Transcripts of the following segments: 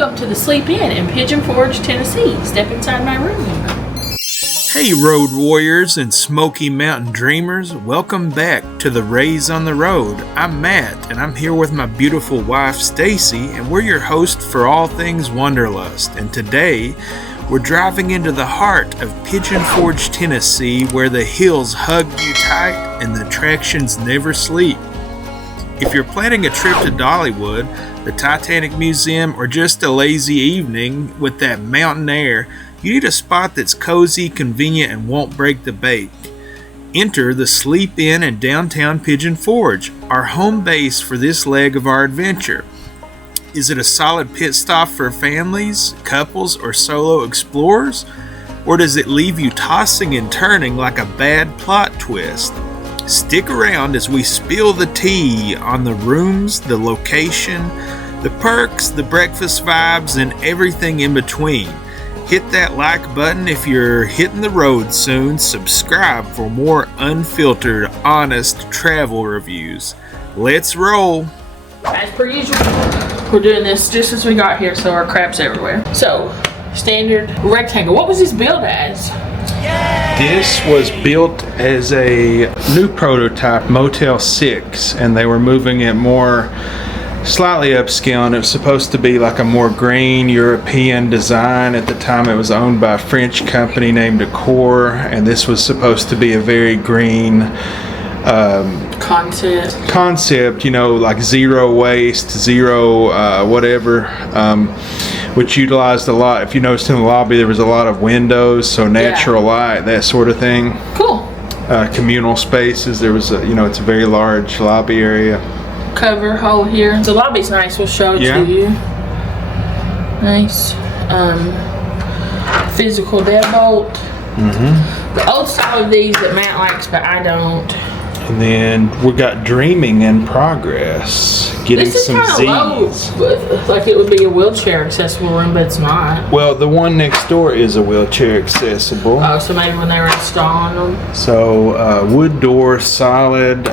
Welcome to the Sleep Inn in Pigeon Forge, Tennessee. Step inside my room. Hey road warriors and Smoky Mountain dreamers, welcome back to the Rays on the Road. I'm Matt and I'm here with my beautiful wife Stacy, and we're your host for all things Wanderlust. And today we're driving into the heart of Pigeon Forge, Tennessee, where the hills hug you tight and the attractions never sleep. If you're planning a trip to Dollywood, the Titanic Museum, or just a lazy evening with that mountain air, you need a spot that's cozy, convenient, and won't break the bank. Enter the Sleep Inn in downtown Pigeon Forge, our home base for this leg of our adventure. Is it a solid pit stop for families, couples, or solo explorers? Or does it leave you tossing and turning like a bad plot twist? Stick around as we spill the tea on the rooms, the location, the perks, the breakfast vibes, and everything in between. Hit that like button if you're hitting the road soon. Subscribe for more unfiltered, honest travel reviews. Let's roll. As per usual, we're doing this just as we got here, so our crap's everywhere. So, standard rectangle. What was this built as? This was built as a new prototype Motel 6, and they were moving it more slightly upscale, and it was supposed to be like a more green European design. At the time it was owned by a French company named Accor, and this was supposed to be a very green concept, you know, like zero waste, zero whatever, which utilized a lot. If you noticed in the lobby, there was a lot of windows, so natural light, that sort of thing. Cool. Communal spaces. There was a, it's a very large lobby area. Cover hole here. The lobby's nice. We'll show it to you. Nice. Physical deadbolt. The old style of these that Matt likes, but I don't. And then we got dreaming in progress. Getting this is some Z's. Low, like it would be a wheelchair accessible room, but it's not. Well, the one next door is a wheelchair accessible. Oh, so maybe when they were installing them. So wood door, solid.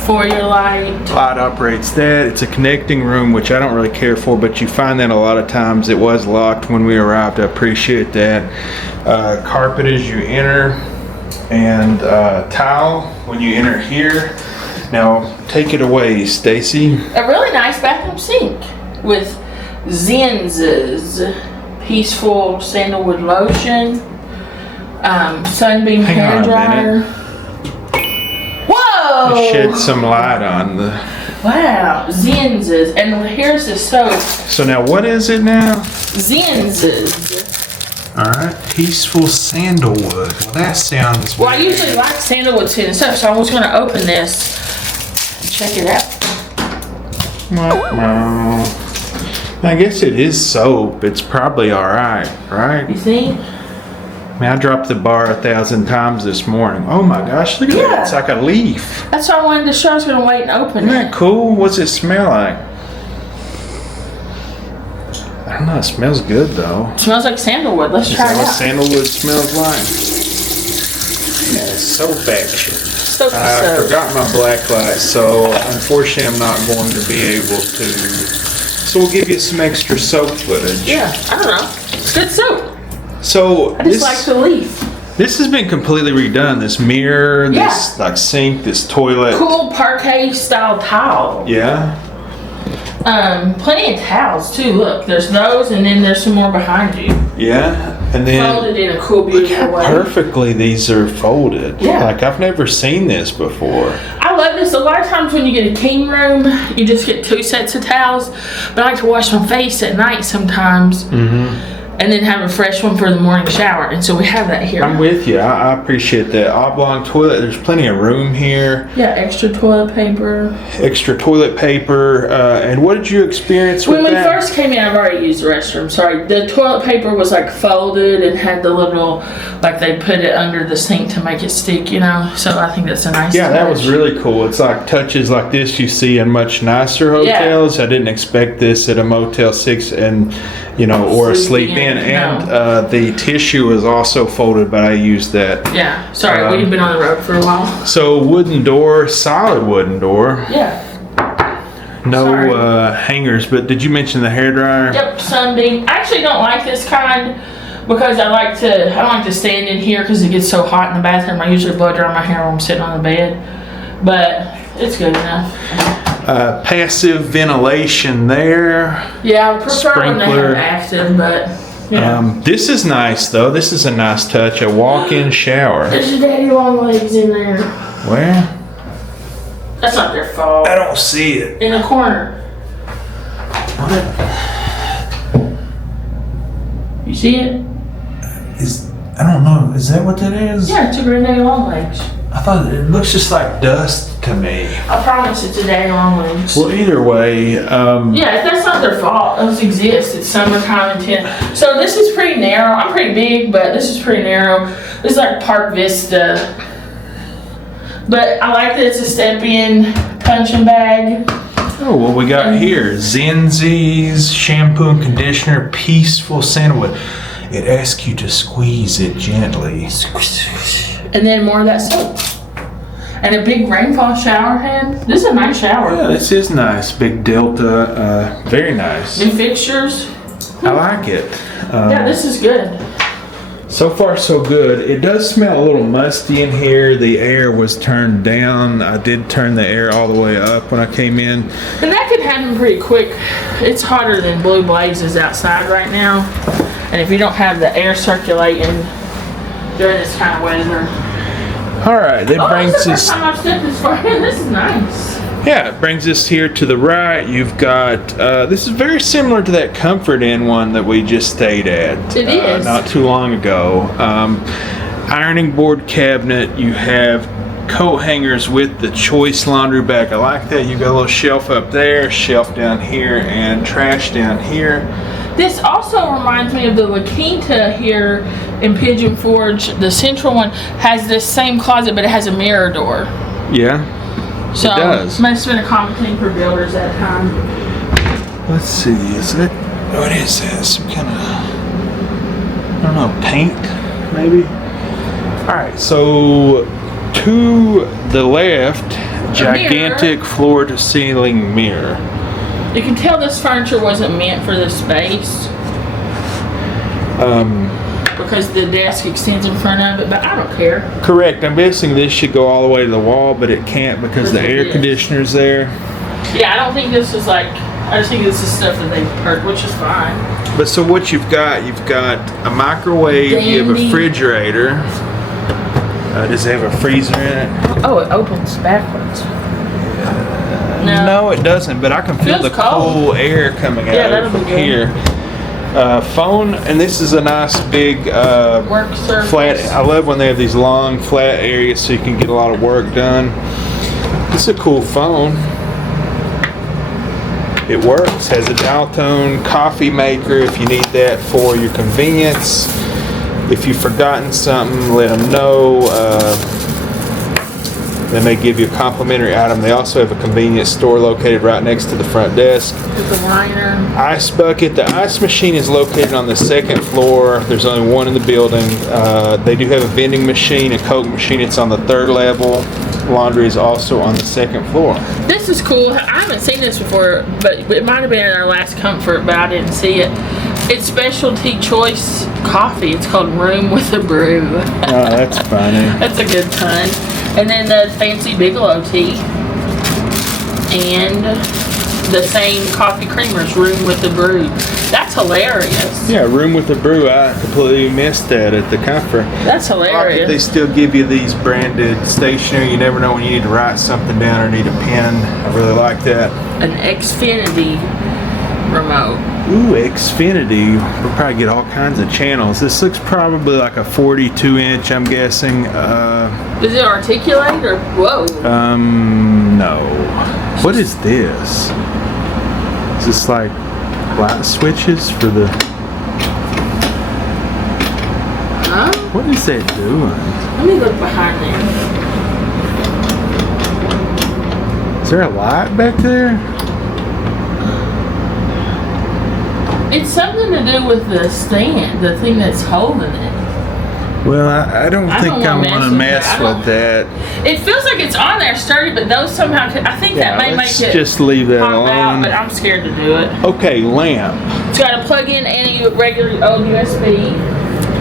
For your light. Light operates that. It's a connecting room, which I don't really care for, but you find that a lot of times. It was locked when we arrived. I appreciate that. Carpet as you enter, and tile when you enter here. Now take it away, Stacy. A really nice bathroom sink with Zinz's peaceful sandalwood lotion, sunbeam hair dryer. Whoa! Shed some light on the. Wow, Zinz's, and here's the soap. So now what is it now? Zinz's. All right, peaceful sandalwood. Well, that sounds. Well, I usually like sandalwood scent and stuff, so I was going to open this and check it out. I guess it is soap. It's probably all right? You see? I dropped the bar 1,000 times this morning. Oh my gosh, look at that. It's like a leaf. That's why I wanted to show. I was going to wait and open it. Isn't that cool? What's it smell like? I don't know. It smells good though. It smells like sandalwood. Let's try it out. Is that what sandalwood smells like? Yeah, soap action. Soap. I forgot my black light, so unfortunately I'm not going to be able to. So we'll give you some extra soap footage. Yeah, I don't know. It's good soap. So I just like the leaf. This has been completely redone. This mirror, this like sink, this toilet. Cool parquet style towel. Yeah. Plenty of towels too. Look, there's those, and then there's some more behind you. Yeah, and then folded in a cool, beautiful way. Perfectly, these are folded. Yeah. Like I've never seen this before. I love this. A lot of times when you get a king room, you just get 2 sets of towels. But I like to wash my face at night sometimes. And then have a fresh one for the morning shower, and so we have that here. I'm with you. I appreciate that. Oblong toilet. There's plenty of room here. Yeah, extra toilet paper. Extra toilet paper. And what did you experience with that? When we first came in, I've already used the restroom. Sorry, the toilet paper was like folded and had the little, like they put it under the sink to make it stick, So I think that's a nice. Yeah, touch. that was really cool. It's like touches like this you see in much nicer hotels. Yeah. I didn't expect this at a Motel 6 and or a Sleep Inn. And the tissue is also folded, but I used that. Yeah, sorry, we've been on the road for a while. So wooden door, solid wooden door. Yeah. No Sorry. hangers, but did you mention the hairdryer? Yep, Sunbeam. I actually don't like this kind because I don't like to stand in here because it gets so hot in the bathroom. I usually blow dry my hair when I'm sitting on the bed, but it's good enough. Passive ventilation there. Yeah, I prefer when they Sprinkler. have active, but yeah. This is nice though. This is a nice touch. A walk-in shower. There's your daddy long legs in there. Where? That's not their fault. I don't see it. In the corner. What? You see it? I don't know. Is that what that is? Yeah, it's a granddaddy long legs. I thought it looks just like dust to me. I promise it's a daddy long legs. Well, either way. Yeah, that's not their fault. Those exist. It's summertime intent. So this is pretty narrow. I'm pretty big, but this is pretty narrow. This is like Park Vista. But I like that it's a step-in punching bag. Oh, what we got here? Zenzi's shampoo and conditioner, peaceful sandalwood. It asks you to squeeze it gently. And then more of that soap. And a big rainfall shower head. This is a nice shower. Yeah, this is nice. Big Delta. Very nice. New fixtures. I like it. Yeah, this is good. So far, so good. It does smell a little musty in here. The air was turned down. I did turn the air all the way up when I came in. And that could happen pretty quick. It's hotter than blue blazes outside right now. And if you don't have the air circulating during this kind of weather. All right, that brings this is the us. first time I've stepped this far in. This is nice. Yeah, it brings us here to the right. You've got, this is very similar to that Comfort Inn one that we just stayed at. It is. Not too long ago. Ironing board cabinet. You have coat hangers with the choice laundry bag. I like that. You've got a little shelf up there, shelf down here, and trash down here. This also reminds me of the La Quinta here in Pigeon Forge. The central one has this same closet, but it has a mirror door. Yeah. So It does. Must have been a common thing for builders at the time. Let's see, is it, what is that? Some kind of, I don't know, paint, maybe? Alright, so to the left, gigantic floor to ceiling mirror. You can tell this furniture wasn't meant for this space. Because the desk extends in front of it, but I don't care. Correct, I'm guessing this should go all the way to the wall, but it can't because the air conditioner's there. Yeah, I don't think this is like, I just think this is stuff that they've heard, which is fine. But so what you've got a microwave, you have a refrigerator. Does it have a freezer in it? Oh, it opens backwards. No, it doesn't, but I can feel Feels the cold. cool air coming out that'll from be good. here. Phone, and this is a nice big Work surface. flat. I love when they have these long flat areas so you can get a lot of work done. It's a cool phone. It works. Has a dial tone coffee maker if you need that for your convenience. If you've forgotten something, let them know. They may give you a complimentary item. They also have a convenience store located right next to the front desk. With the liner. Ice bucket. The ice machine is located on the second floor. There's only one in the building. They do have a vending machine, a Coke machine. It's on the third level. Laundry is also on the second floor. This is cool. I haven't seen this before, but it might have been in our last Comfort, but I didn't see it. It's specialty choice coffee. It's called Room with a Brew. Oh, that's funny. That's a good pun. And then the fancy Bigelow tea. And the same coffee creamers, Room with a Brew. That's hilarious. Yeah, Room with a Brew. I completely missed that at the Comfort. That's I like that hilarious. they still give you these branded stationery. You never know when you need to write something down or need a pen. I really like that. An Xfinity remote. Ooh, Xfinity. We'll probably get all kinds of channels. This looks probably like a 42-inch, I'm guessing. Does it articulate or whoa? No. What is this? Is this like light switches for the... Huh? What is that doing? Let me look behind there. Is there a light back there? It's something to do with the stand, the thing that's holding it. Well, I don't think I want to mess with that. It feels like it's on there sturdy, but those somehow, I think that may make it just leave that pop alone. out, but I'm scared to do it. Okay, lamp. It's got a plug-in and a regular old USB.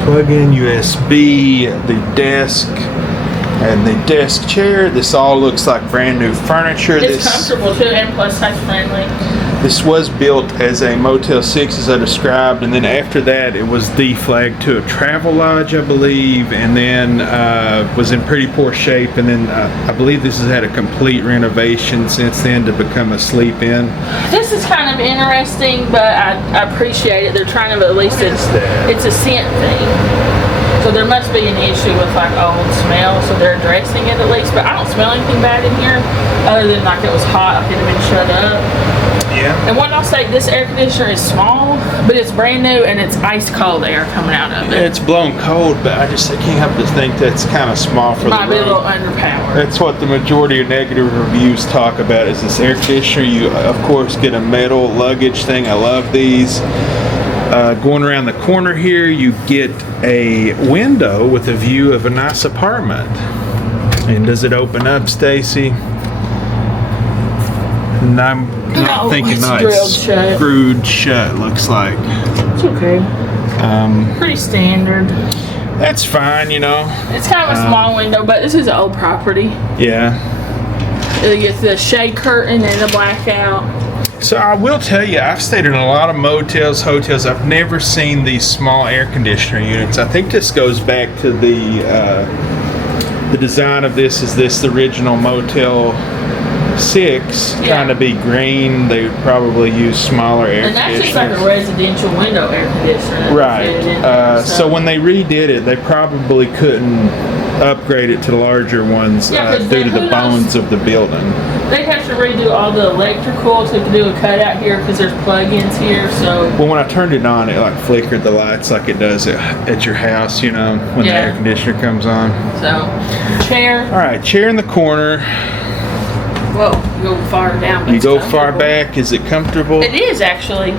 Plug-in USB, the desk, and the desk chair. This all looks like brand new furniture. It's comfortable too, and plus size friendly. This was built as a Motel 6, as I described, and then after that it was deflagged to a travel lodge, I believe, and then was in pretty poor shape, and then I believe this has had a complete renovation since then to become a sleep-in. This is kind of interesting, but I appreciate it. They're trying to, at least it's a scent thing. So there must be an issue with like old smell, so they're addressing it at least, but I don't smell anything bad in here, other than like it was hot, I could have been shut up. Yeah. And what I'll say, this air conditioner is small, but it's brand new and it's ice cold air coming out of it. Yeah, it's blown cold, but I can't help but think that's kind of small for the room. Might be a little underpowered. That's what the majority of negative reviews talk about, is this air conditioner. You, of course, get a metal luggage thing. I love these. Going around the corner here, you get a window with a view of a nice apartment. And does it open up, Stacy? And I'm not thinking it's screwed shut, looks like. It's okay. Pretty standard. That's fine, you know. It's kind of a small window, but this is an old property. Yeah. You get the shade curtain and the blackout. So I will tell you, I've stayed in a lot of motels, hotels. I've never seen these small air conditioner units. I think this goes back to the design of this. Is this the original Motel 6, trying to be green? They would probably use smaller air conditioners. And that's just like a residential window air conditioner. Right. So when they redid it, they probably couldn't upgrade it to the larger ones due to the bones of the building. They have to redo all the electrical to do a cutout here because there's plug-ins here. So well, when I turned it on, it like flickered the lights like it does at your house, you know, when the air conditioner comes on. So chair. All right, chair in the corner. Whoa, you go far down. But you go far back. Is it comfortable? It is actually.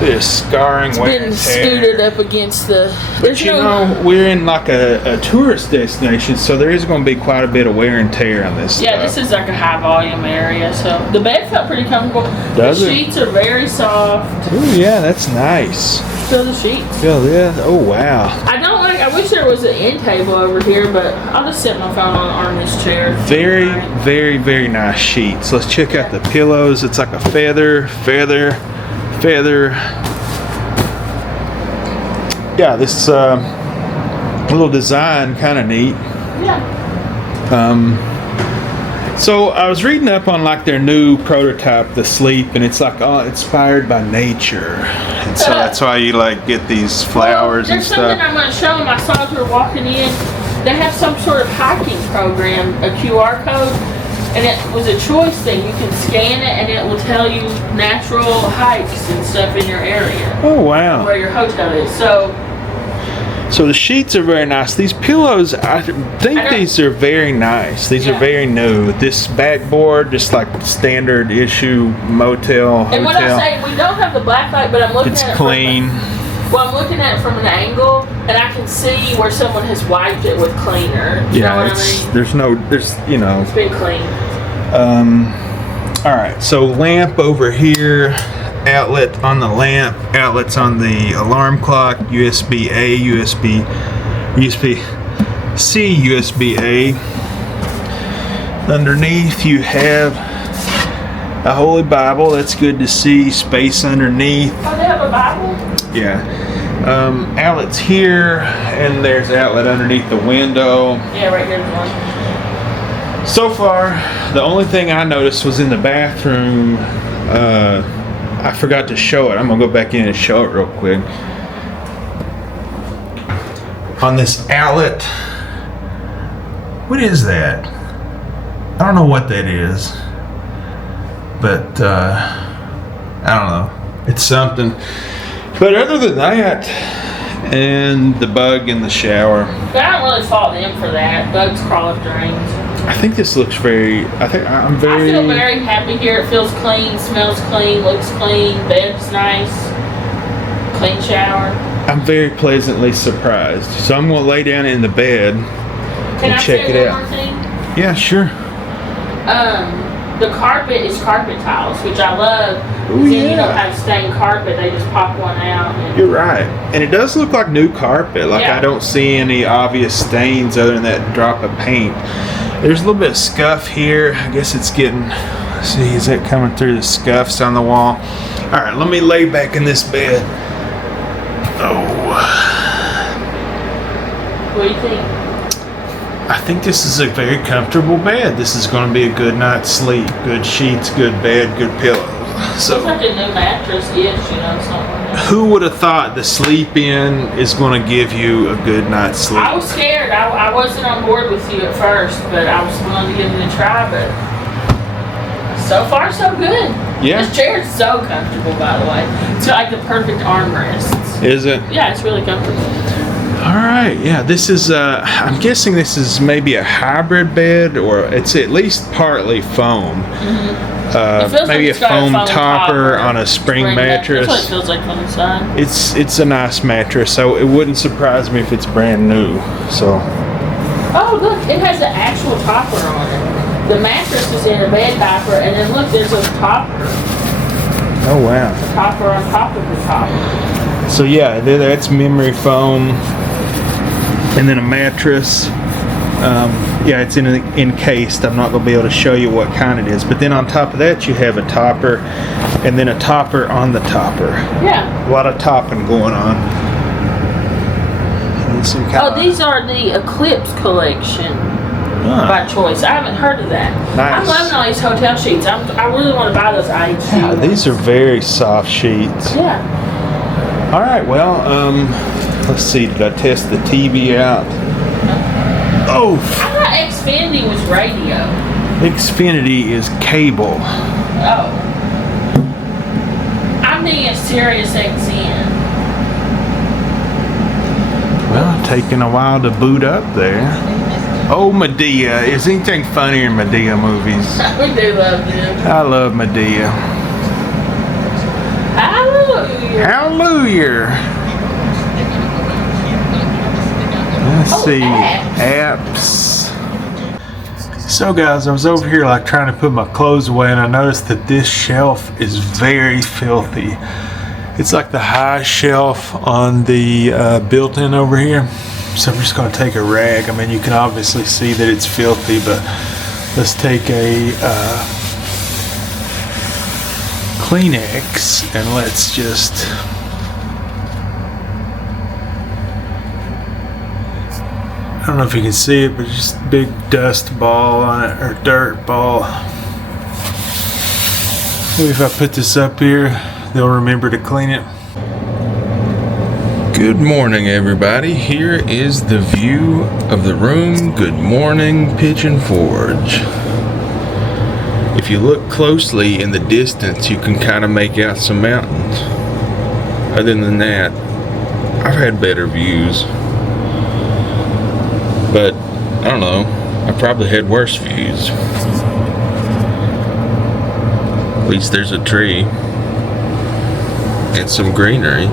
This scarring wear and It's tear. been scooted up against the. But you know, we're in like a tourist destination, so there is going to be quite a bit of wear and tear on this. Yeah, this is like a high volume area, so the bed felt pretty comfortable. The sheets are very soft. Ooh, yeah, that's nice. Feel the sheets. Feel this? Oh wow. I wish there was an end table over here, but I'll just set my phone on this chair. Very, very, very nice sheets. Let's check out the pillows. It's like a feather. Yeah, this little design, kind of neat. Yeah. So I was reading up on like their new prototype, the Sleep, and it's like inspired by nature, and so that's why you like get these flowers and stuff. There's something I'm going to show them. I saw as we were walking in. They have some sort of hiking program, a QR code, and it was a choice thing. You can scan it, and it will tell you natural hikes and stuff in your area. Oh wow! Where your hotel is. So the sheets are very nice. These pillows, I think these are very nice. These are very new. This backboard, just like standard issue motel, hotel. And what I say, we don't have the black light, but I'm looking at it. It's clean. I'm looking at it from an angle, and I can see where someone has wiped it with cleaner. You know what I mean? There's you know. It's been clean. All right, so lamp over here. Outlet on the lamp, outlets on the alarm clock, USB-A, USB-C, USB-A. Underneath you have a Holy Bible. That's good to see. Space underneath. Oh, they have a Bible? Yeah. Outlets here, and there's outlet underneath the window. Yeah, right here's one. So far, the only thing I noticed was in the bathroom. I forgot to show it. I'm gonna go back in and show it real quick. On this outlet, what is that? I don't know what that is, but I don't know. It's something. But other than that, and the bug in the shower. But I don't really fault them for that. Bugs crawl up drains. I think this looks very. I feel very happy here. It feels clean, smells clean, looks clean, bed's nice, clean shower. I'm very pleasantly surprised. So I'm going to lay down in the bed Can I check say it one out. more thing? Yeah, sure. The carpet is carpet tiles, which I love. Ooh, Then yeah. you don't have stained carpet; they just pop one out. And You're right. And it does look like new carpet. Like, Yeah. I don't see any obvious stains other than that drop of paint. There's a little bit of scuff here. I guess it's getting... Let's see, is that coming through the scuffs on the wall? All right, let me lay back in this bed. Oh. what do you think? I think this is a very comfortable bed. This is going to be a good night's sleep. Good sheets, good bed, good pillows. Looks like a new mattress-ish, you know, something like that. Who would have thought the sleep in is going to give you a good night's sleep? I was scared. I wasn't on board with you at first, but I was willing to give it a try. But so far, so good. Yeah. This chair is so comfortable, by the way. It's like the perfect armrests. Is it? Yeah, it's really comfortable. All right. Yeah, this is, I'm guessing this is maybe a hybrid bed, or it's at least partly foam. It feels Maybe like a it's got foam topper on a spring mattress. That's what it feels like on the side. It's a nice mattress, so it wouldn't surprise me if it's brand new. So Oh, look, it has an actual topper on it. The mattress is in a bed topper, and then look, there's a topper. oh wow. A topper on top of the topper. So yeah, that's memory foam, and then a mattress. Yeah, it's encased. I'm not going to be able to show you what kind it is. But then on top of that, you have a topper, and then a topper on the topper. Yeah. A lot of topping going on. And some kind Oh, these are the Eclipse collection by choice. I haven't heard of that. Nice. I'm loving all these hotel sheets. I really want to buy those IHG. Yeah, these are very soft sheets. Yeah. All right, well, let's see. Did I test the TV out? Oh, I thought Xfinity was radio. Xfinity is cable. Oh. I'm thinking it's Sirius XM. Well, taking a while to boot up there. Oh, Medea. Is anything funnier in Medea movies? We do love them. I love Medea. Hallelujah. Hallelujah. Let's see. Apps. So guys, I was over here like trying to put my clothes away, and I noticed that this shelf is very filthy. It's like the high shelf on the built-in over here. So I'm just going to take a rag. I mean, you can obviously see that it's filthy, but let's take a Kleenex and let's just... I don't know if you can see it, but just a big dust ball on it, or dirt ball. Maybe if I put this up here, they'll remember to clean it. Good morning, everybody. Here is the view of the room. Good morning, Pigeon Forge. If you look closely in the distance, you can kind of make out some mountains. Other than that, I've had better views. But, I don't know, I probably had worse views. At least there's a tree. And some greenery.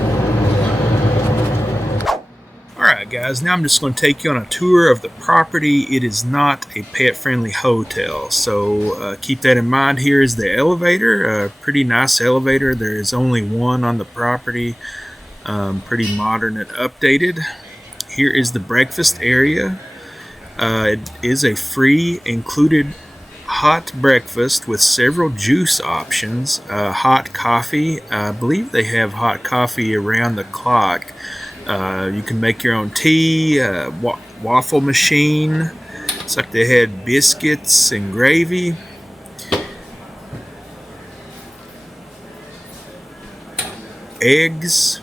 Alright guys, now I'm just going to take you on a tour of the property. It is not a pet-friendly hotel, so keep that in mind. Here is the elevator, a pretty nice elevator. There is only one on the property, pretty modern and updated. Here is the breakfast area. It is a free included hot breakfast with several juice options, hot coffee. I believe they have hot coffee around the clock. You can make your own tea, waffle machine. It's like they had biscuits and gravy. Eggs.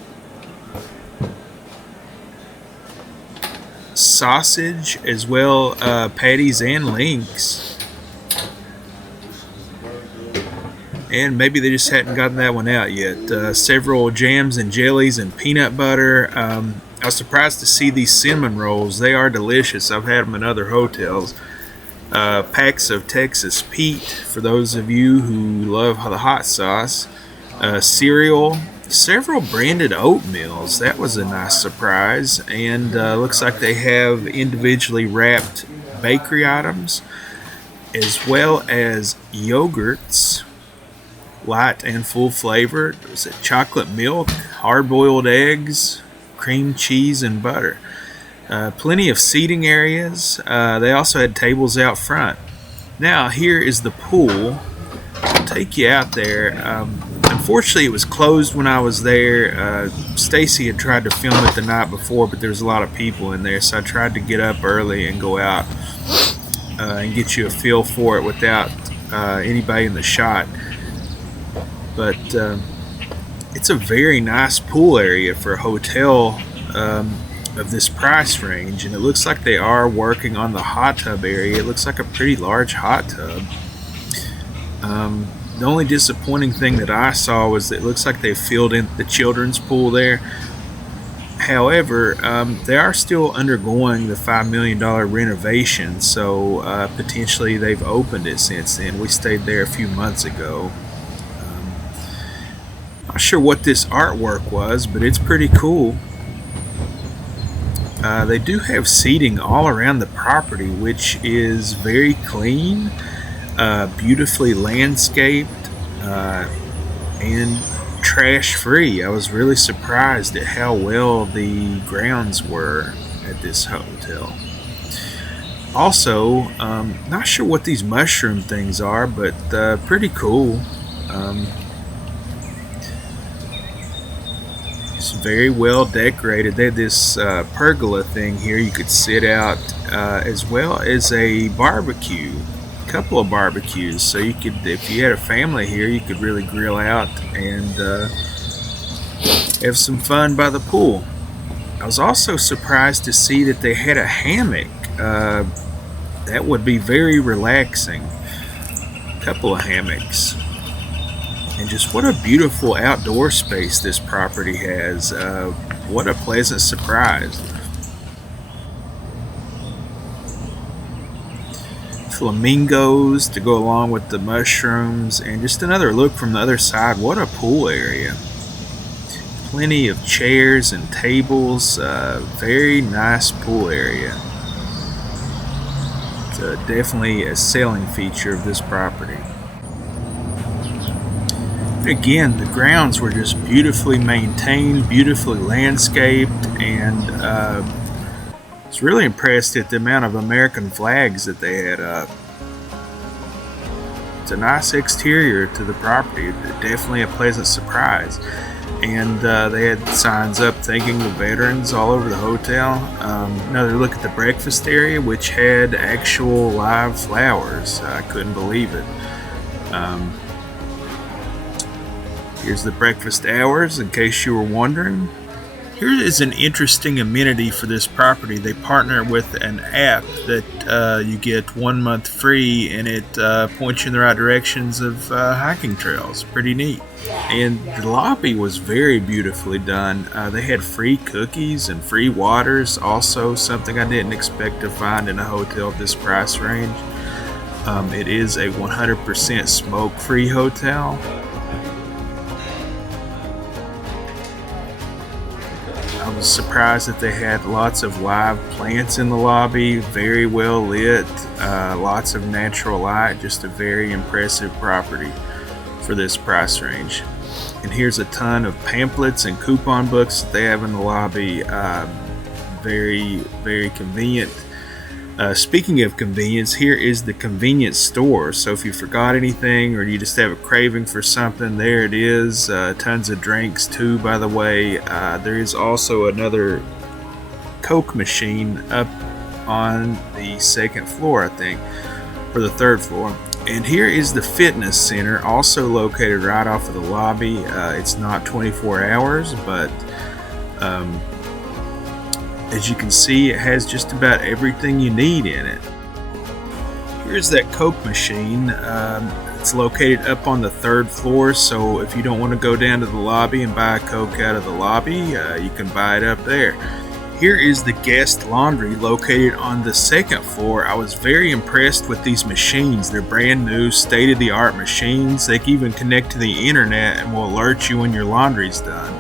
Sausage, as well patties and links. And maybe they just hadn't gotten that one out yet. Several jams and jellies and peanut butter. I was surprised to see these cinnamon rolls. They are delicious. I've had them in other hotels. Packs of Texas Pete for those of you who love the hot sauce. Cereal, several branded oatmeals. That was a nice surprise. And looks like they have individually wrapped bakery items, as well as yogurts, light and full flavored. Was it chocolate milk, hard-boiled eggs, cream cheese, and butter. Plenty of seating areas. They also had tables out front. Now here is the pool. I'll take you out there. Unfortunately, it was closed when I was there. Stacy had tried to film it the night before, but there was a lot of people in there, so I tried to get up early and go out and get you a feel for it without anybody in the shot. But it's a very nice pool area for a hotel of this price range, and it looks like they are working on the hot tub area. It looks like a pretty large hot tub. The only disappointing thing that I saw was that it looks like they filled in the children's pool there. However, they are still undergoing the $5 million renovation, so potentially they've opened it since then. We stayed there a few months ago. Not sure what this artwork was, but it's pretty cool. They do have seating all around the property, which is very clean, beautifully landscaped, and trash free. I was really surprised at how well the grounds were at this hotel. Also, not sure what these mushroom things are, but pretty cool. It's very well decorated. They had this pergola thing here you could sit out, as well as a barbecue, a couple of barbecues. So you could, if you had a family here, you could really grill out and have some fun by the pool. I was also surprised to see that they had a hammock. That would be very relaxing. A couple of hammocks. And just what a beautiful outdoor space this property has. What a pleasant surprise. Flamingos to go along with the mushrooms, and just another look from the other side. What a pool area. Plenty of chairs and tables. Very nice pool area. It's definitely a selling feature of this property. Again, the grounds were just beautifully maintained, beautifully landscaped, and I was really impressed at the amount of American flags that they had up. It's a nice exterior to the property, definitely a pleasant surprise. And they had signs up thanking the veterans all over the hotel. Another look at the breakfast area, which had actual live flowers. I couldn't believe it. Here's the breakfast hours, in case you were wondering. Here is an interesting amenity for this property. They partner with an app that you get 1 month free, and it points you in the right directions of hiking trails. Pretty neat. And the lobby was very beautifully done. They had free cookies and free waters, also something I didn't expect to find in a hotel at this price range. It is a 100% smoke-free hotel. I was surprised that they had lots of live plants in the lobby, very well lit, lots of natural light, just a very impressive property for this price range. And here's a ton of pamphlets and coupon books that they have in the lobby. Very, very convenient. Speaking of convenience, here is the convenience store. So if you forgot anything or you just have a craving for something, there it is. Tons of drinks too, by the way. There is also another Coke machine up on the second floor, I think, or the third floor. And here is the fitness center, also located right off of the lobby. It's not 24 hours, but as you can see, it has just about everything you need in it. Here's that Coke machine. It's located up on the third floor, so if you don't want to go down to the lobby and buy a Coke out of the lobby, you can buy it up there. Here is the guest laundry located on the second floor. I was very impressed with these machines. They're brand new, state-of-the-art machines. They can even connect to the internet and will alert you when your laundry's done.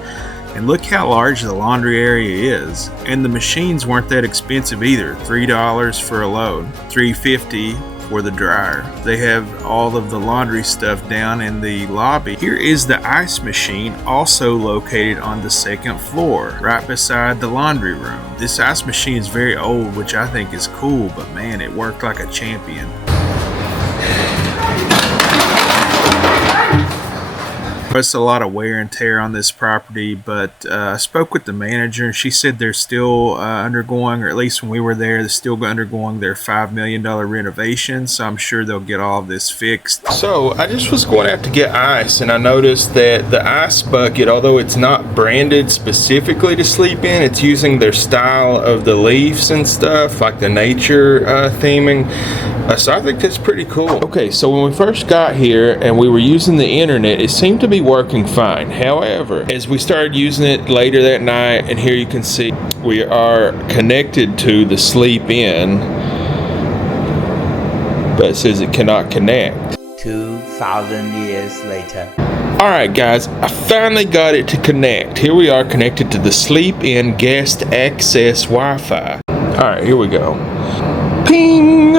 And look how large the laundry area is. And the machines weren't that expensive either. $3 for a load, $3.50 for the dryer. They have all of the laundry stuff down in the lobby. Here is the ice machine, also located on the second floor, right beside the laundry room. This ice machine is very old, which I think is cool, but man, it worked like a champion. There's a lot of wear and tear on this property, but I spoke with the manager and she said they're still undergoing, or at least when we were there, they're still undergoing their $5 million renovation, so I'm sure they'll get all of this fixed. So I just was going out to get ice, and I noticed that the ice bucket, although it's not branded specifically to sleep in, it's using their style of the leaves and stuff, like the nature theming. So I think that's pretty cool. Okay, so when we first got here and we were using the internet, it seemed to be working fine. However, as we started using it later that night, and here you can see we are connected to the sleep in, but it says it cannot connect. 2,000 years later. Alright guys, I finally got it to connect. Here we are connected to the sleep in guest access Wi-Fi. Alright, here we go. Ping!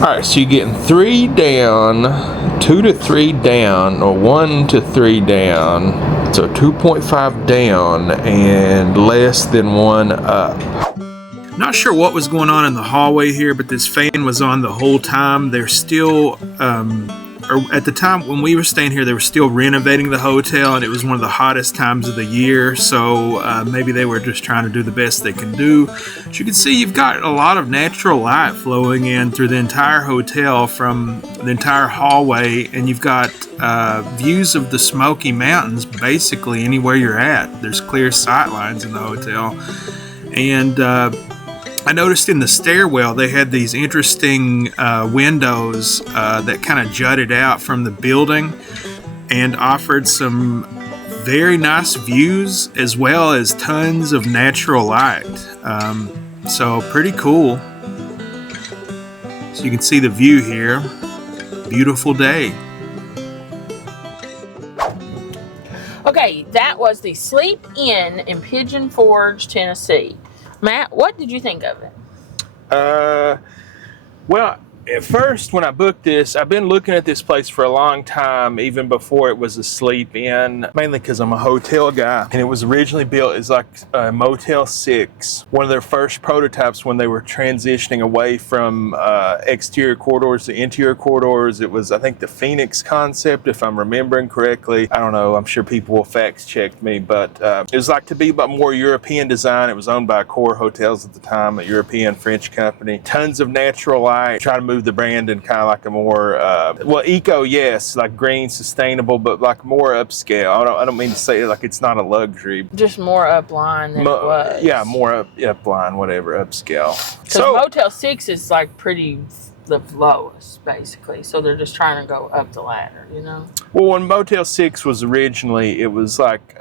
Alright, so you're getting 3 down, 2 to 3 down, or 1 to 3 down. So 2.5 down and less than 1 up. Not sure what was going on in the hallway here, but this fan was on the whole time. They're still, or at the time when we were staying here, they were still renovating the hotel, and it was one of the hottest times of the year, so maybe they were just trying to do the best they can do. As you can see, you've got a lot of natural light flowing in through the entire hotel from the entire hallway, and you've got views of the Smoky Mountains basically anywhere you're at. There's clear sight lines in the hotel. And I noticed in the stairwell they had these interesting windows that kind of jutted out from the building and offered some very nice views as well as tons of natural light. So pretty cool. So you can see the view here. Beautiful day. Okay, that was the Sleep Inn in Pigeon Forge, Tennessee. Matt, what did you think of it? Well, at first when I booked this, I've been looking at this place for a long time, even before it was a Sleep Inn, mainly because I'm a hotel guy, and it was originally built as like a Motel 6, one of their first prototypes when they were transitioning away from exterior corridors to interior corridors. It was, I think, the Phoenix concept, if I'm remembering correctly. I don't know, I'm sure people will fact check me, but it was like to be about more European design. It was owned by Accor Hotels at the time, a European French company. Tons of natural light, try to move the brand in kind of like a more well, eco, yes, like green, sustainable, but like more upscale. I don't mean to say like it's not a luxury, just more upline than it was. Yeah, more upline, whatever, upscale. Because So Motel 6 is like pretty the lowest, basically, so they're just trying to go up the ladder, you know. well, when Motel 6 was originally, it was like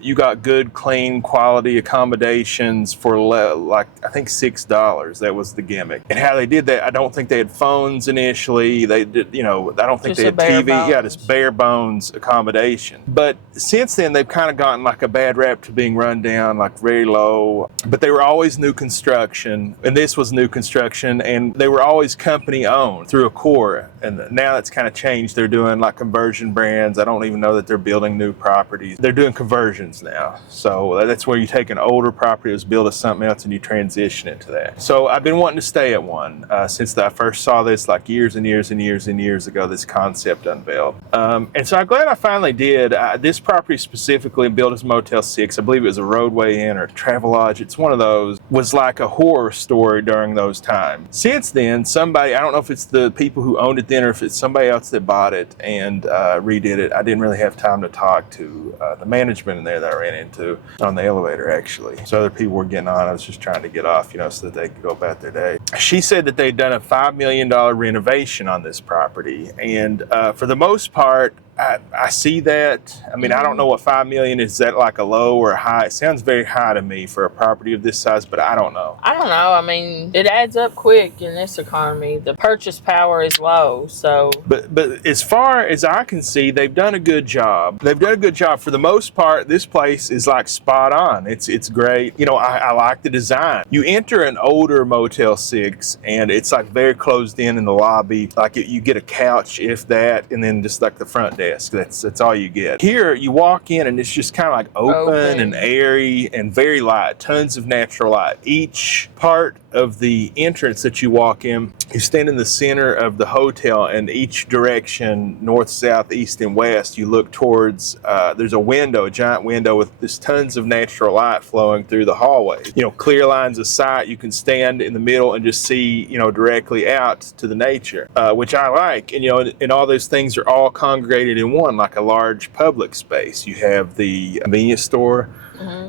you got good, clean, quality accommodations for like I think $6. That was the gimmick. And how they did that, I don't think they had phones initially. They did, you know, I don't think Just they had a bare TV. Yeah, bones. just bare bones accommodation. But since then, they've kind of gotten like a bad rap to being run down, like very low. But they were always new construction, and this was new construction, and they were always company owned through Accor. And now that's kind of changed. They're doing like conversion brands. I don't even know that they're building new properties. They're doing conversions now. So that's where you take an older property that was built as something else and you transition it to that. So I've been wanting to stay at one since I first saw this like years and years and years and years ago, this concept unveiled. And so I'm glad I finally did. This property specifically built as Motel 6, I believe it was a Roadway Inn or Travelodge, it's one of those, was like a horror story during those times. Since then, somebody, I don't know if it's the people who owned it then or if it's somebody else that bought it and redid it. I didn't really have time to talk to the management in there that I ran into on the elevator, actually. So other people were getting on. I was just trying to get off, you know, so that they could go about their day. She said that they'd done a $5 million renovation on this property. And for the most part, I see that. I mean, I don't know what $5 million is. That like a low or a high? It sounds very high to me for a property of this size, but I don't know. I don't know. I mean, it adds up quick in this economy. The purchase power is low, so. But as far as I can see, they've done a good job. They've done a good job for the most part. This place is like spot on. It's great. You know, I like the design. You enter an older Motel 6, and it's like very closed in the lobby. Like you get a couch, if that, and then just like the front desk. That's all you get. Here, you walk in, and it's just kind of like open and airy and very light. Tons of natural light. Each part of the entrance that you walk in, you stand in the center of the hotel, and each direction, north, south, east, and west, you look towards, there's a window, a giant window with just tons of natural light flowing through the hallway. You know, clear lines of sight. You can stand in the middle and just see, you know, directly out to the nature, which I like. And, you know, and all those things are all congregated in one, like a large public space. You have the convenience store,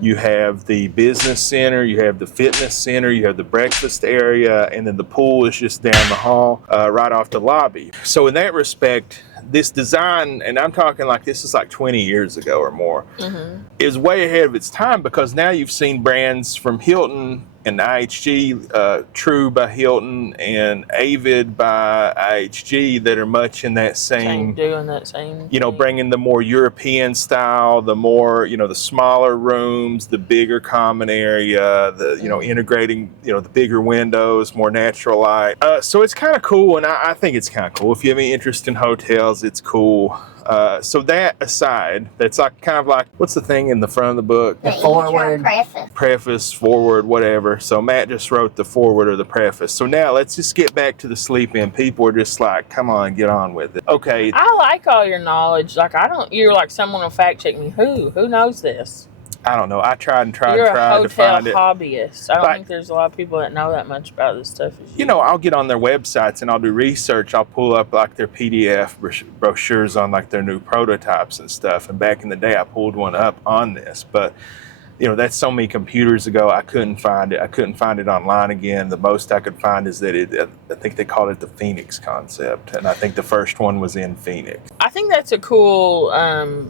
you have the business center, you have the fitness center, you have the breakfast area, and then the pool is just down the hall, right off the lobby. So in that respect, this design, and I'm talking like this is like 20 years ago or more, is way ahead of its time, because now you've seen brands from Hilton and IHG, True by Hilton and Avid by IHG that are much in that same doing that same, you know, bringing the more European style, the more, you know, the smaller rooms, the bigger common area, the, you know, integrating, you know, the bigger windows, more natural light. So it's kind of cool, and I think it's kind of cool. If you have any interest in hotels, it's cool. So that aside, that's like kind of like, what's the thing in the front of the book? The forward. Preface, forward, whatever. So Matt just wrote the forward or the preface. So now let's just get back to the sleep-in. People are just like, come on, get on with it. Okay. I like all your knowledge. Like, you're like someone will fact check me. Who knows this? I don't know. I tried to find it. You're a hotel hobbyist. I don't think there's a lot of people that know that much about this stuff. You know, I'll get on their websites and I'll do research. I'll pull up like their PDF brochures on like their new prototypes and stuff. And back in the day, I pulled one up on this. But, you know, that's so many computers ago, I couldn't find it. I couldn't find it online again. The most I could find is that I think they called it the Phoenix concept. And I think the first one was in Phoenix. I think that's a cool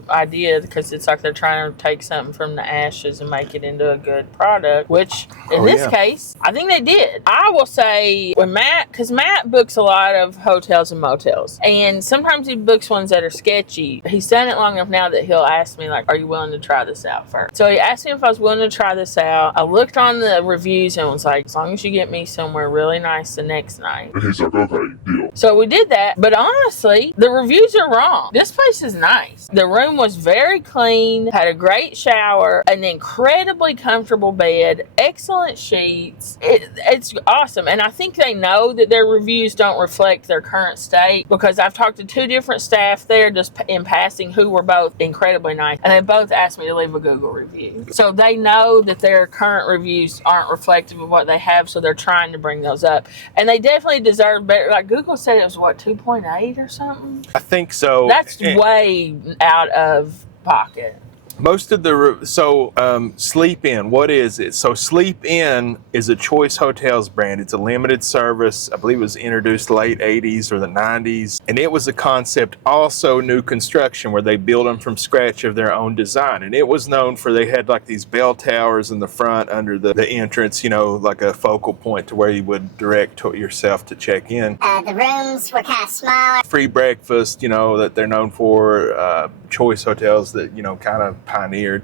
idea, because it's like they're trying to take something from the ashes and make it into a good product, which in this case, I think they did. I will say because Matt books a lot of hotels and motels, and sometimes he books ones that are sketchy. He's done it long enough now that he'll ask me like, are you willing to try this out first? So he asked me if I was willing to try this out. I looked on the reviews and was like, as long as you get me somewhere really nice the next night. And he's like, okay, deal. So we did that, but honestly, the reviews are wrong. This place is nice. The room was very clean, had a great shower, an incredibly comfortable bed, excellent sheets. It's awesome. And I think they know that their reviews don't reflect their current state, because I've talked to two different staff there just in passing who were both incredibly nice, and they both asked me to leave a Google review. So they know that their current reviews aren't reflective of what they have, so they're trying to bring those up. And they definitely deserve better. Like Google said it was, 2.8 or something? I think so. That's way out of pocket. Most of the Sleep In, what is it? So Sleep In is a Choice Hotels brand. It's a limited service. I believe it was introduced late 80s or the 90s. And it was a concept, also new construction, where they build them from scratch of their own design. And it was known for, they had like these bell towers in the front under the entrance, you know, like a focal point to where you would direct yourself to check in. The rooms were kind of small. Free breakfast, you know, that they're known for. Choice Hotels that, you know, kind of pioneered.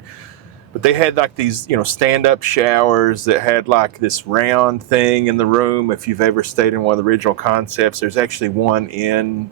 But they had like these, you know, stand-up showers that had like this round thing in the room. If you've ever stayed in one of the original concepts, there's actually one in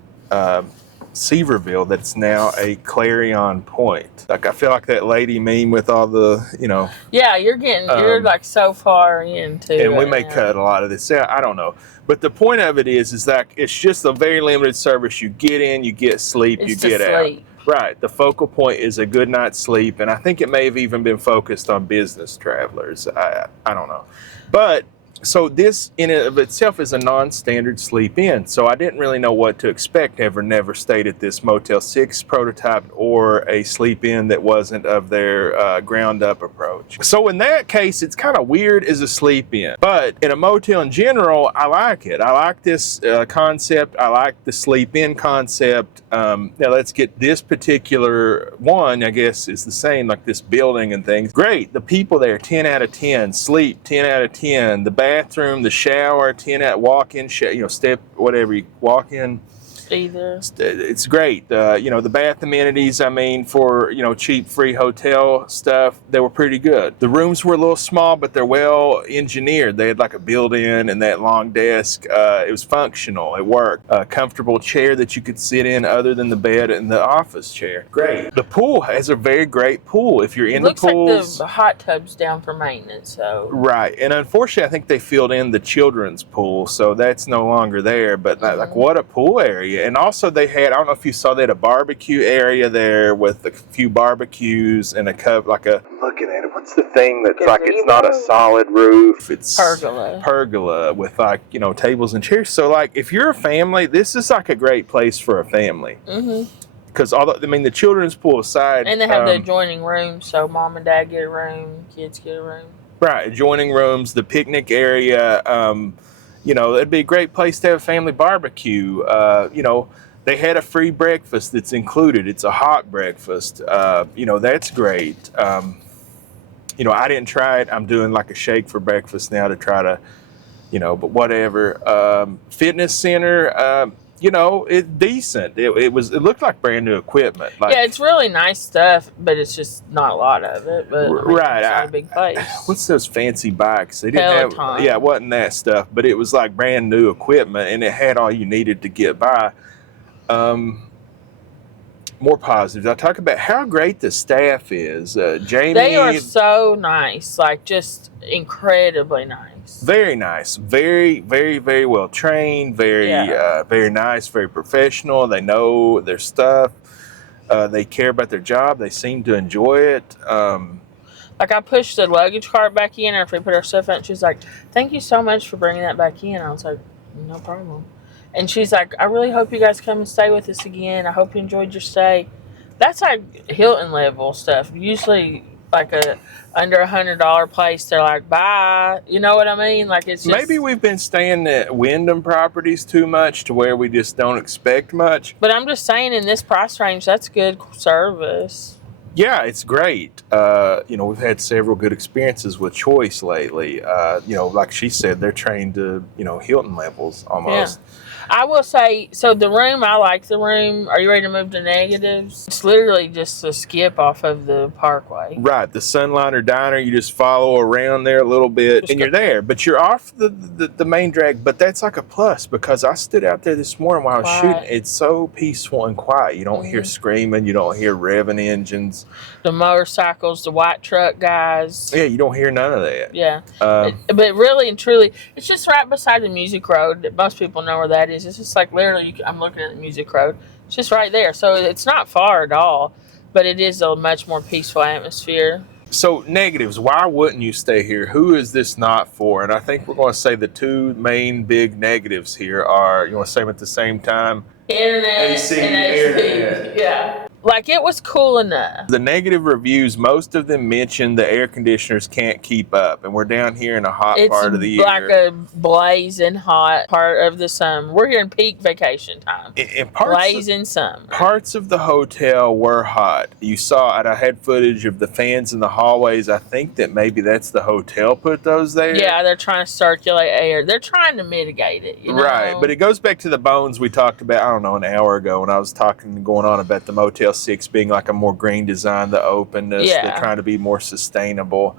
Seaverville that's now a Clarion Point. Like, I feel like that lady meme with all the, you know. Yeah, you're like so far into and we may cut a lot of this out. I don't know. But the point of it is that it's just a very limited service. You get in, you get sleep, you get out. Right. The focal point is a good night's sleep. And I think it may have even been focused on business travelers. I don't know. But so this in and of itself is a non-standard sleep-in. So I didn't really know what to expect. Never stayed at this Motel 6 prototype or a sleep-in that wasn't of their ground-up approach. couch. So in that case, it's kind of weird as a sleep-in. But in a motel in general, I like it. I like this concept. I like the sleep-in concept. Now let's get this particular one, I guess, is the same, like this building and things. Great. The people there, 10 out of 10. Sleep, 10 out of 10. The bathroom, the shower, 10 out, walk-in, step, whatever you walk in. Either. It's great. The bath amenities, I mean, for, cheap free hotel stuff, they were pretty good. The rooms were a little small, but they're well engineered. They had like a built-in and that long desk. It was functional. It worked. A comfortable chair that you could sit in other than the bed and the office chair. Great. The pool has a very great pool. If you're in the pools. Looks like the hot tub's down for maintenance, so. Right. And unfortunately, I think they filled in the children's pool, so that's no longer there. But like, what a pool area. And also they had, I don't know if you saw, they had a barbecue area there with a few barbecues and a cup, like a, I'm looking at it, what's the thing that's like, it's not a solid roof, it's pergola with like, tables and chairs. So like, if you're a family, this is like a great place for a family. Because the children's pool aside, and they have the adjoining rooms, so mom and dad get a room, kids get a room. Right, adjoining rooms, the picnic area. It'd be a great place to have a family barbecue. They had a free breakfast that's included. It's a hot breakfast. That's great. I didn't try it. I'm doing like a shake for breakfast now to try to, but whatever. Fitness center, it's decent. It looked like brand new equipment. Like, yeah, it's really nice stuff, but it's just not a lot of it. But right, it's not a big place. What's those fancy bikes? They didn't Peloton. have. Yeah, it wasn't that stuff, but it was like brand new equipment, and it had all you needed to get by. More positives. I talk about how great the staff is. Jamie. They are so nice, like just incredibly nice. Very nice. Very, very, very well trained. Very, very nice. Very professional. They know their stuff. They care about their job. They seem to enjoy it. Like I pushed the luggage cart back in after we put our stuff in. She's like, "Thank you so much for bringing that back in." I was like, "No problem." And she's like, "I really hope you guys come and stay with us again. I hope you enjoyed your stay." That's like Hilton level stuff. Usually, like a under $100 place, they're like, "Bye." You know what I mean? Like it's just, maybe we've been staying at Wyndham properties too much to where we just don't expect much. But I'm just saying, in this price range, that's good service. Yeah, it's great. We've had several good experiences with Choice lately. Like she said, they're trained to, Hilton levels almost. Yeah. I will say, so the room, I like the room. Are you ready to move to negatives? It's literally just a skip off of the parkway. Right. The Sunliner Diner, you just follow around there a little bit and you're there. But you're off the main drag. But that's like a plus because I stood out there this morning while I was shooting. It's so peaceful and quiet. You don't hear screaming. You don't hear revving engines. The motorcycles, the white truck guys. Yeah, you don't hear none of that. Yeah. But really and truly, it's just right beside the music road. Most people know where that is. It's just like literally, I'm looking at the music road. It's just right there. So it's not far at all, but it is a much more peaceful atmosphere. So negatives, why wouldn't you stay here? Who is this not for? And I think we're going to say the two main big negatives here are, you want to say them at the same time? Internet AC, and internet. Yeah. Like it was cool enough. The negative reviews, most of them mention the air conditioners can't keep up, and we're down here in a hot part of the year. It's like a blazing hot part of the summer. We're here in peak vacation time. Blazing summer. Parts of the hotel were hot. You saw it. I had footage of the fans in the hallways. I think that maybe that's the hotel put those there. Yeah, they're trying to circulate air. They're trying to mitigate it. Right, but it goes back to the bones we talked about, I don't know, an hour ago when I was going on about the Motel 6 being like a more green design, the openness, they're trying to be more sustainable.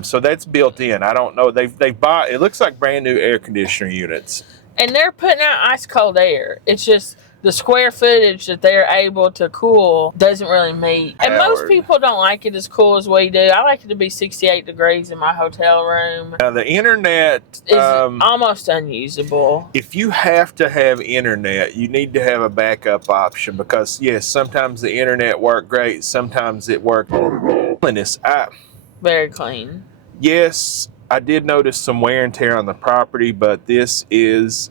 So that's built in. I don't know. They've bought, it looks like brand new air conditioner units. And they're putting out ice cold air. It's just the square footage that they're able to cool doesn't really meet. And most people don't like it as cool as we do. I like it to be 68 degrees in my hotel room. Now the internet is almost unusable. If you have to have internet, you need to have a backup option because yes, sometimes the internet worked great, sometimes it worked very clean. Yes, I did notice some wear and tear on the property, but this is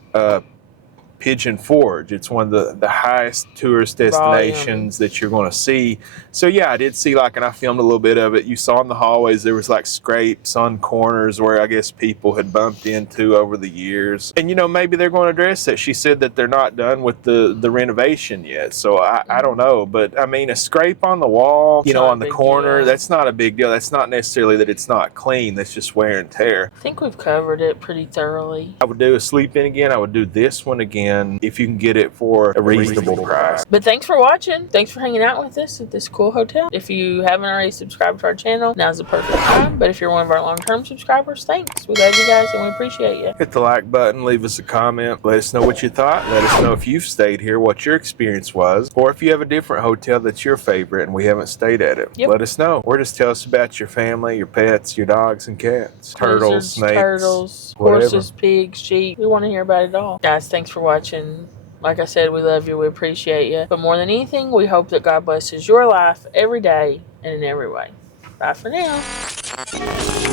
Pigeon Forge. It's one of the highest tourist destinations that you're going to see. So yeah, I did see and I filmed a little bit of it. You saw in the hallways there was scrapes on corners where I guess people had bumped into over the years. And maybe they're going to address it. She said that they're not done with the renovation yet. So I don't know. But I mean, a scrape on the wall, on the corner, that's not a big deal. That's not necessarily that it's not clean. That's just wear and tear. I think we've covered it pretty thoroughly. I would do a sleep in again. I would do this one again if you can get it for a reasonable price. But thanks for watching. Thanks for hanging out with us at this cool hotel. If you haven't already subscribed to our channel, now's the perfect time. But if you're one of our long-term subscribers, thanks. We love you guys and we appreciate you. Hit the like button, leave us a comment, let us know what you thought. Let us know if you've stayed here, what your experience was, or if you have a different hotel that's your favorite and we haven't stayed at it. Yep. Let us know. Or just tell us about your family, your pets, your dogs and cats, turtles, Lizards, snakes, turtles, whatever. horses, pigs, sheep. We want to hear about it all. Guys, thanks for watching. Like I said, we love you. We appreciate you. But more than anything, we hope that God blesses your life every day and in every way. Bye for now.